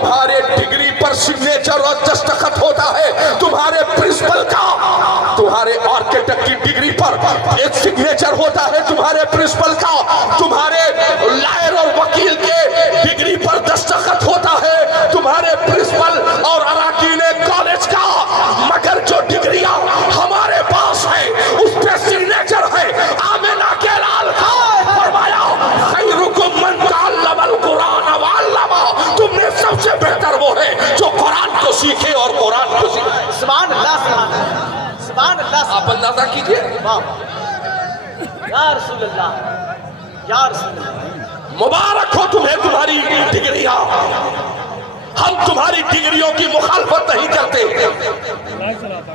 तुम्हारे डिग्री पर सिग्नेचर और दस्तखत होता है, तुम्हारे प्रिंसिपल का, तुम्हारे आर्किटेक्ट की डिग्री पर एक सिग्नेचर होता है तुम्हारे प्रिंसिपल का, तुम्हारे लॉयर और वकील के डिग्री पर दस्तखत होता है तुम्हारे प्रिंसिपल और अराकीन कॉलेज का, मगर जो डिग्रियां हमारे पास है उस पे सिग्नेचर है आमिना के लाल का। फरमाया खैरुकुम मन तअल्लमल कुरान व अल्लमा, तुमने सबसे बेहतर वो है जो कुरान को सीखे और कुरान को सिखाए। सुभान अल्लाह, सुभान अल्लाह। आप अंदाजा कीजिए, या रसूल अल्लाह, या रसूल अल्लाह। मुबारक हो तुम्हें तुम्हारी डिग्रियां, हम तुम्हारी डिग्रियों की मुखालफत नहीं करते,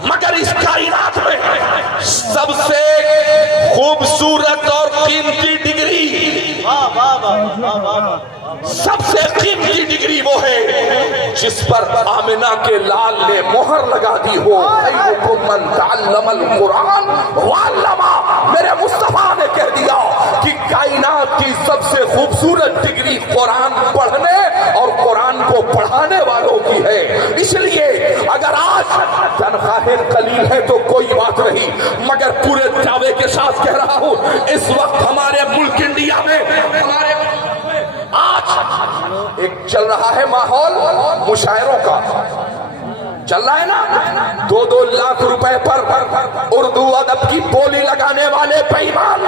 मगर इस कायनात में सबसे खूबसूरत और कीमती डिग्री, सबसे कीमती डिग्री वो है जिस पर आमिना के लाल ने मोहर लगा दी हो। खैरुकुम मन तअल्लमल कुरान व अल्लमा, मेरे मुस्तफा ने कह दिया कि कायनात की सबसे खूबसूरत डिग्री कुरान पढ़ने और कुरान को पढ़ाने वालों की है। इसलिए अगर आज तनख्वाहें कलील है तो कोई बात नहीं, मगर पूरे दावे के साथ कह रहा हूं, इस वक्त हमारे मुल्क इंडिया में, हमारे आज एक चल रहा है माहौल मुशायरों का, चल रहा है ना, 2-2 लाख रुपए पर उर्दू अदब की बोली लगाने वाले बेईमान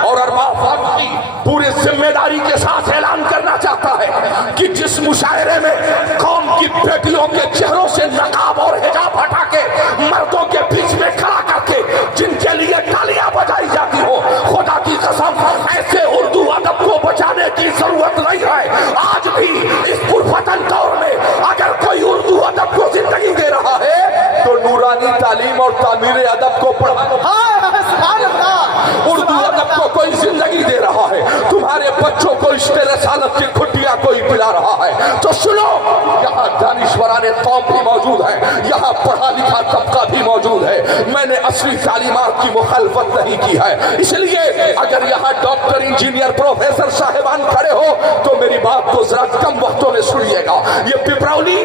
और अरबाब फारूकी पूरी जिम्मेदारी के साथ ऐलान करना चाहता है कि जिस मुशायरे में कौम की बेटियों के चेहरों से नकाब और हिजाब हटा के मर्दों के बीच में खड़ा करके जिनके लिए तालियां बजाई जाती हो, खुदा की कसम ऐसे उर्दू अदब को बचाने की जरूरत नहीं है। आज भी इस पुरफतन दौर में अगर कोई उर्दू अदब को जिंदगी दे रहा है तो नूरानी तालीम और तामीर अदब को पढ़ा। उर्दू अदब को कोई जिंदगी दे रहा है, तुम्हारे बच्चों को इश्क़ रसालत की खुटियां कोई पिला रहा है, तो सुनो, यहाँ दानिश्वराने कौम भी मौजूद है, यहाँ पढ़ा लिखा तबका भी मौजूद है। मैंने असली तालीमात की मुखालफत नहीं की है, इसलिए अगर यहाँ डॉक्टर, इंजीनियर, प्रोफेसर साहिबान खड़े हो तो मेरी बात को जरा कम वक्तों में सुनिएगा। ये पिपरौली,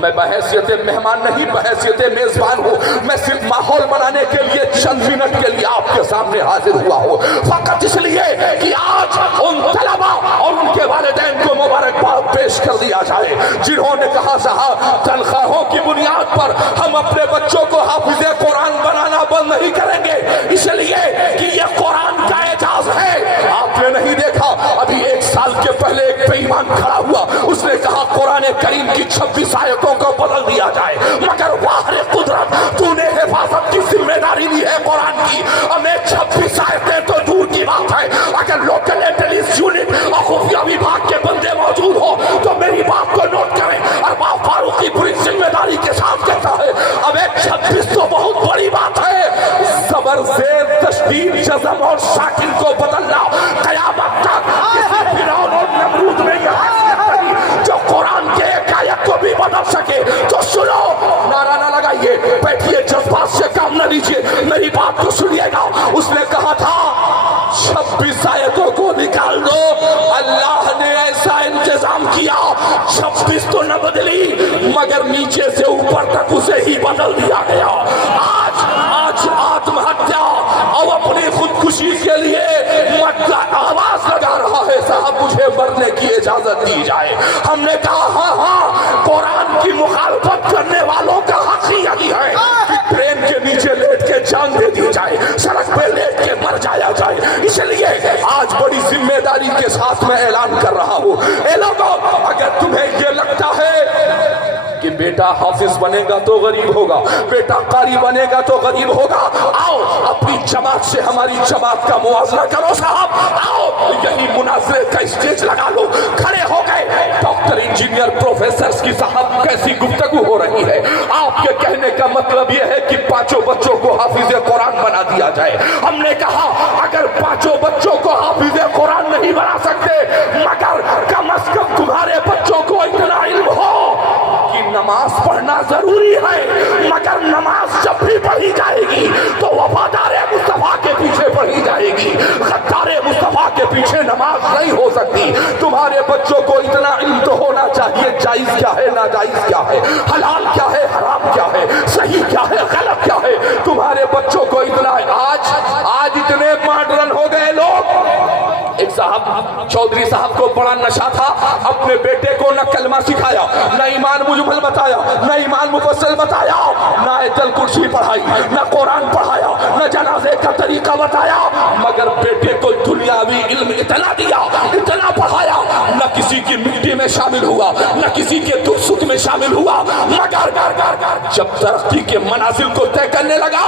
मैं बहैसियत मेहमान नहीं, बहैसियत मेजबान हूँ, मैं सिर्फ माहौल बनाने के लिए चंद मिनट के लिए आपके सामने हाजिर हुआ हूँ, फकत इसलिए कि आज उन तलबा और उनके वालिदैन को मुबारकबाद पेश कर दिया जाए जिन्होंने कहा साहब तनख्वाहों की बुनियाद पर हम अपने बच्चों को हाफिज़े कुरान बनाना बंद नहीं करेंगे, इसलिए कि ये कुरान का एजाज है। आपने नहीं देखा, अभी 1 साल के पहले एक बेईमान खड़ा हुआ, उसने कहा कुरान करीम की 26 आयतों को बदल दिया जाए, मगर वाह रे कुदरत, तूने हिफाजत की जिम्मेदारी ली है कुरान की, हमें 26 आयतें तो दूर की बात है, अगर लोकल इंटेलिजेंस यूनिट और खुफिया विभाग के बंदे मौजूद हो तो मेरी बात को नोट करें। अरबाब फारूकी पूरी जिम्मेदारी के साथ कहता है अब 26 तो बहुत बड़ी बात है, ज़बर ज़ेर तशदीद जज़म और साकिन को बदलना क़यामत तक किसी फिरौन और नमरूद में यह हैसियत नहीं जो कुरान के एक आयत को भी बदल सके। तो सुनो, नारा ना लगाइए, बैठिए, जज्बात से काम न लीजिए, मेरी बात को सुनिएगा। उसने कहा था 26 आयतों को निकाल दो, अल्लाह ने ऐसा इंतजाम किया 26 तो न बदली मगर नीचे से ऊपर तक उसे ही बदल दिया गया। आज आत्महत्या और अपनी खुदकुशी के लिए आवाज लगा रहा है साहब मुझे मरने की इजाजत दी जाए। हमने कहा हाँ, कुरान की मुखालफत करने वालों का हक ही यही है कि ट्रेन के नीचे लेट के जान दे दी जाए, सड़क पे लेट के मर जाया जाए। इसलिए आज बड़ी जिम्मेदारी के साथ मैं ऐलान कर रहा हूँ, ए लोगों, अगर तुम्हें ये लगता है कि बेटा हाफिज बनेगा तो गरीब होगा, बेटा कारी बनेगा तो गरीब होगा, आओ अपनी जमात से हमारी जमात का मुआवजा करो साहब, आओ यही मुनाजरे का स्टेज लगा लो। खड़े हो गए डॉक्टर, इंजीनियर, प्रोफेसर की साहब कैसी गुफ्तगू हो रही है। आपके कहने का मतलब यह है कि 5 बच्चों को हाफिजे कुरान बना दिया जाए। हमने कहा अगर 5 बच्चों को हाफिजे कुरान नहीं बना सकते, मगर कम अज कम तुम्हारे बच्चों को इतना इल्म हो कि نماز پڑھنا ضروری ہے، مگر نماز جب بھی پڑھی جائے گی تو وفادار مصطفیٰ کے پیچھے پڑھی جائے گی، غدار مصطفیٰ کے پیچھے نماز نہیں ہو سکتی۔ تمہارے بچوں کو اتنا علم تو ہونا چاہیے جائز کیا ہے، ناجائز کیا ہے، حلال کیا ہے، حرام کیا ہے، صحیح کیا ہے، غلط کیا ہے۔ تمہارے بچوں کو اتنا آج اتنے ماڈرن ہو گئے لوگ۔ ایک صاحب چودھری صاحب کو بڑا نشہ تھا، اپنے بیٹے کو نہ کلمہ سکھایا، نہ ایمان مجمل بتایا، نہ ایمان مفصل بتایا، نہ آیت الکرسی پڑھائی، نہ قرآن پڑھایا، نہ جنازے کا طریقہ بتایا، مگر بیٹے کو دنیاوی علم اتنا دیا، اتنا پڑھایا، نہ کسی کی مٹی میں شامل ہوا، نہ کسی کے دکھ سکھ میں شامل ہوا، مگر جب ترقی کے منازل کو طے کرنے لگا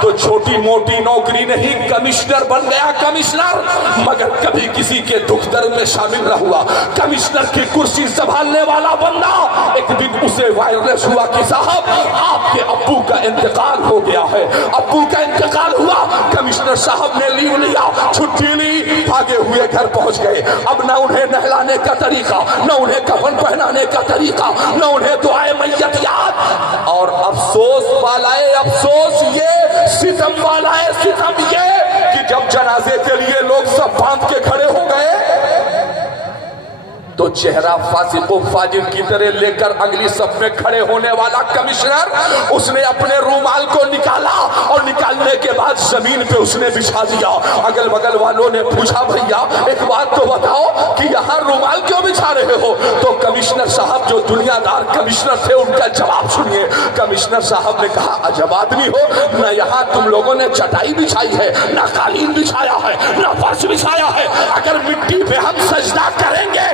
تو چھوٹی موٹی نوکری نہیں، کمشنر بن گیا، کمشنر، مگر کبھی کسی کے دکھ درد میں شامل نہ ہوا۔ کمشنر کی کرسی سنبھالنے والا بندہ ایک دن اسے وائرلیس ہوا کہ صاحب آپ کے ابو کا انتقال ہو گیا ہے، ابو کا انتقال ہوا۔ کمشنر صاحب نے لیو لیا، چھٹی لی، بھاگے ہوئے گھر پہنچ گئے۔ اب نہ انہیں نہلانے کا طریقہ، نہ انہیں کفن پہنانے کا طریقہ، نہ انہیں دعائے میت یاد، اور افسوس والائے افسوس یہ، ستم والائے ستم یہ کہ جب جنازے کے لیے لوگ سب باندھ کے کھڑے ہو گئے تو چہرہ فاسق و فاجر کی طرح لے کر اگلی صف میں کھڑے ہونے والا کمشنر اس نے اپنے رومال کو نکالا اور نکالنے کے بعد زمین پہ اس نے بچھا دیا۔ اگل بگل والوں نے پوچھا بھیا ایک بات تو بتاؤ کہ یہاں رومال کیوں بچھا رہے ہو؟ تو کمشنر صاحب جو دنیا دار کمشنر تھے ان کا جواب سنیے۔ کمشنر صاحب نے کہا عجب آدمی ہو، نہ یہاں تم لوگوں نے چٹائی بچھائی ہے، نہ قالین بچھایا ہے، نہ فرش بچھایا ہے، اگر مٹی پہ ہم سجدہ کریں گے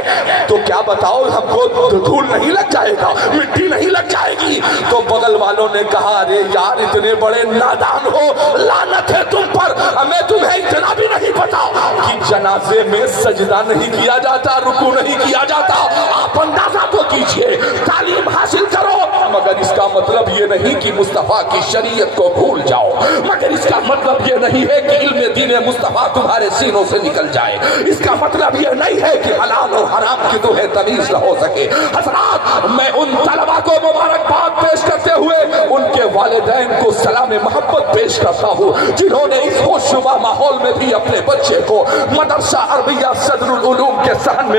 تو کیا بتاؤ ہم کو دھول نہیں لگ جائے گا، مٹی نہیں لگ جائے گی؟ تو بغل والوں نے کہا ارے یار اتنے بڑے نادان ہو، لعنت ہے تم پر، ہمیں تمہیں اتنا بھی نہیں پتا کہ جنازے میں سجدہ نہیں کیا جاتا، رکوع نہیں کیا جاتا۔ آپ اندازہ تو کیجئے، تعلیم حاصل کرو، مگر اس کا مطلب یہ نہیں کہ مصطفیٰ کی شریعت کو بھول جاؤ، مگر اس کا مطلب یہ نہیں ہے کہ علم دین مصطفیٰ تمہارے سینوں سے نکل جائے، اس کا مطلب یہ نہیں ہے کہ حلال اور حرام کی تمہیں تمیز نہ ہو سکے۔ حضرات میں ان طلبہ کو مبارکباد پیش کرتے ہوئے ان کے والدین کو سلام محبت پیش کرتا ہوں جنہوں نے اس خوشنما ماحول میں بھی اپنے بچے کو مدرسہ عربیہ صدر العلوم کے صحن میں